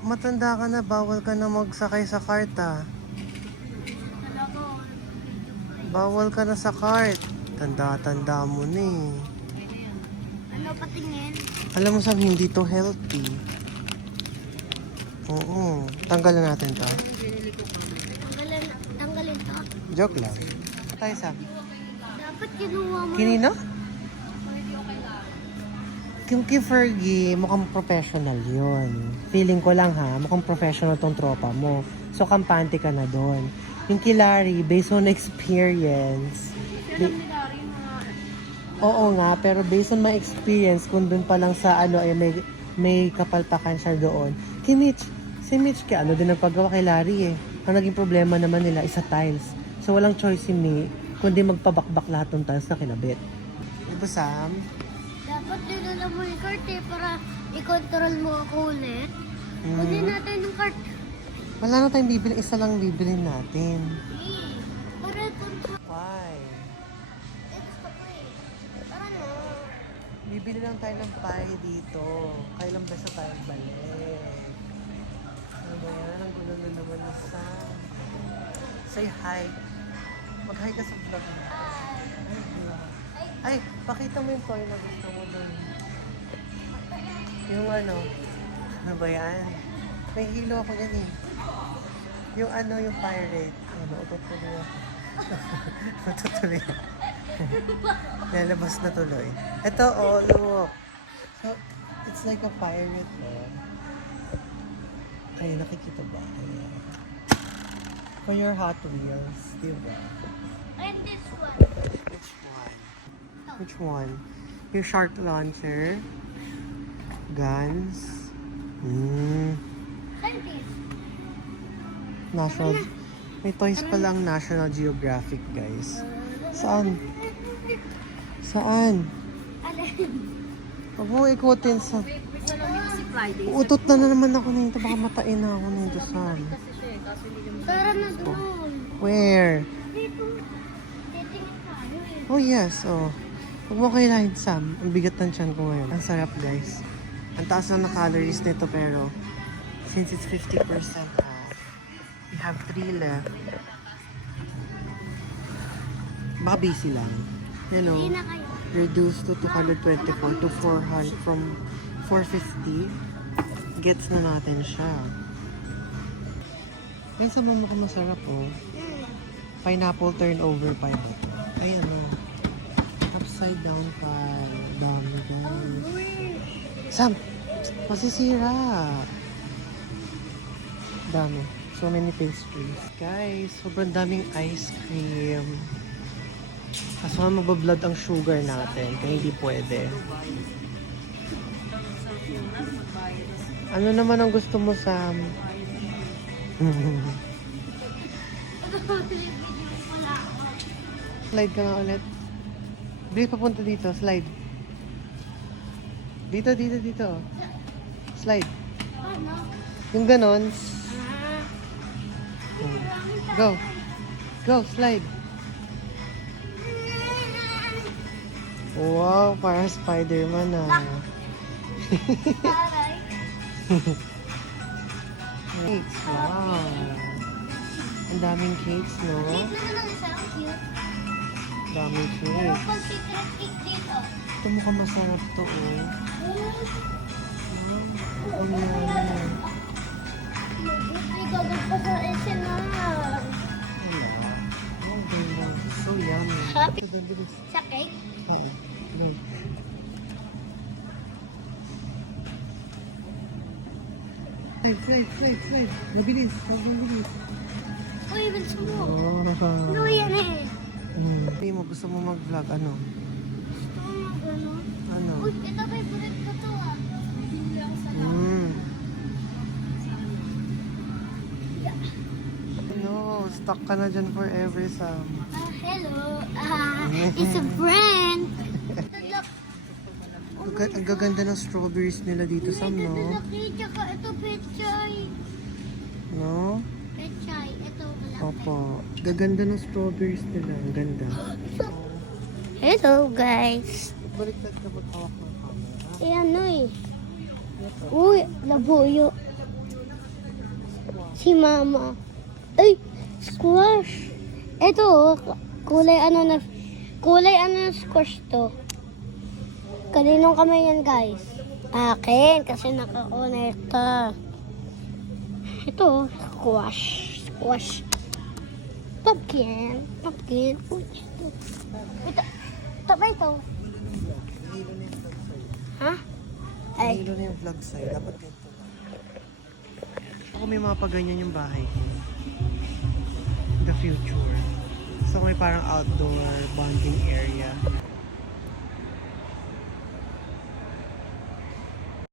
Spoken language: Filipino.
Matanda ka na, bawal ka na magsakay sa cart ah. Bawal ka na sa cart. Tanda-tanda mo na eh. Ano patingin? Alam mo Sam, hindi to healthy. Oo. Tanggalan natin to. Tanggalin to. Joke lang. Tayo Sam. Dapat kinuha mo. Kinino? Kim Fergie, mukhang professional yun. Feeling ko lang ha, mukhang professional tong tropa mo. So, kampante ka na doon. Yung kay Larry, based on experience. Oo nga, pero based on my experience, kung doon pa lang sa ano, ay may kapalpakan siya doon. Si Mitch, kaya ano din nagpagawa kay Larry eh. Ang naging problema naman nila isa tiles. So, walang choice si Mi, kundi magpabakbak lahat ng tiles na kinabit. Diba, Sam? Dapat dinala mo yung cart eh, para i-control mo ako ulit. Kunin natin yung cart. Wala na tayong bibili, isa lang bibilin natin. Para i-control. Why? Gusto ko eh. Para no. Bibili lang tayo ng pie dito. Kailang beses tayo balik. Ano ba yan? Ang gulo na naman na Sam. Say hi. Mag-hi ka sa vlog mo. Ay, pakita mo yung toy na gusto mo dun. Yung ano ba yan? May hilo ako yan eh. Yung ano, yung pirate. Ano, tutuloy ako. Matutuloy ako. Lalabas na tuloy. Ito, oh, look. So, it's like a pirate, oh. Ay, nakikita ba? Ayan. For your Hot Wheels, diba? And this one. Which one? Which one? Yung shark launcher. Guns. And this. National. May toys pa lang National Geographic, guys. Saan? Saan? Alin? Huwag mo ikutin sa... Gusto lang yung si Friday. Utot na naman ako nito. Baka matain na ako nito, Sam. Tara na doon. Where? Dito. Titingin tayo eh. Oh, yes. Oh. Huwag mo kailangan, Sam. Ang bigat ng tiyan ko ngayon. Ang sarap, guys. Ang taas lang na calories nito, pero since it's 50% off, we have 3 left. Baka busy lang. You know, Hindi na kayo. reduced to 224 to 400 from 450. Gets na natin siya. Yan sa mama ko masarap, oh. Pineapple turnover pie. Ay, ano. Upside down pie. Dami, guys. Sam! Masisira! Dami. So many pastries. Guys, sobrang daming ice cream. Kaso nga mabablad ang sugar natin, kaya hindi pwede. Ano naman ang gusto mo, Sam? Slide ka nga ulit. Bilis papunta dito, slide. Dito. Slide. Ano? Yung ganon. Go. Go, slide. Wow, para Spider-Man ah. Taray. Cakes, wow. Ang daming cakes, no? Wait naman ang isang cute. Daming Pero cakes. pag secret cake dito. Ito mukhang masarap to, oh. Oo yan. Hindi ka pa sa SNR. Oh, ganda. So yummy. Happy. Ito, bilis. Sa cake? Oo. Wait. Slide. Mabilis. Uy, bansa mo. Oh, Ano yan eh? Hindi mo, gusto mo mag-vlog, ano? Gusto mo mag-ano? Ano? Uy, ito favorite ko to ah. Bibili ako sa No, stuck ka na dyan forever, Sam. Hello. It's a friend. Ang gaganda ng strawberries nila dito, Sam, Ito no? laki, tsaka ito pechay. No? Pechay, ito malaki. Opo. Gaganda ng strawberries nila. Ang ganda. Hello guys. Baliktad ka maghawak ng camera. Eh ano eh. Uy, labuyo. Si Mama. Ay, squash. Ito, oh, kulay ano na squash to. Kaninong kamay yan, guys? Akin, kasi nakakonekta. Ito, squash. Squash. Pumpkin. Pumpkin. Uy, ito. Ito ba ito? Nahilo na yung vlog sa'yo. Ha? Ay. Nahilo na yung vlog sa'yo. Dapat ganito. Ako may mga paganyan yung bahay ko. In the future. So may parang outdoor bonding area.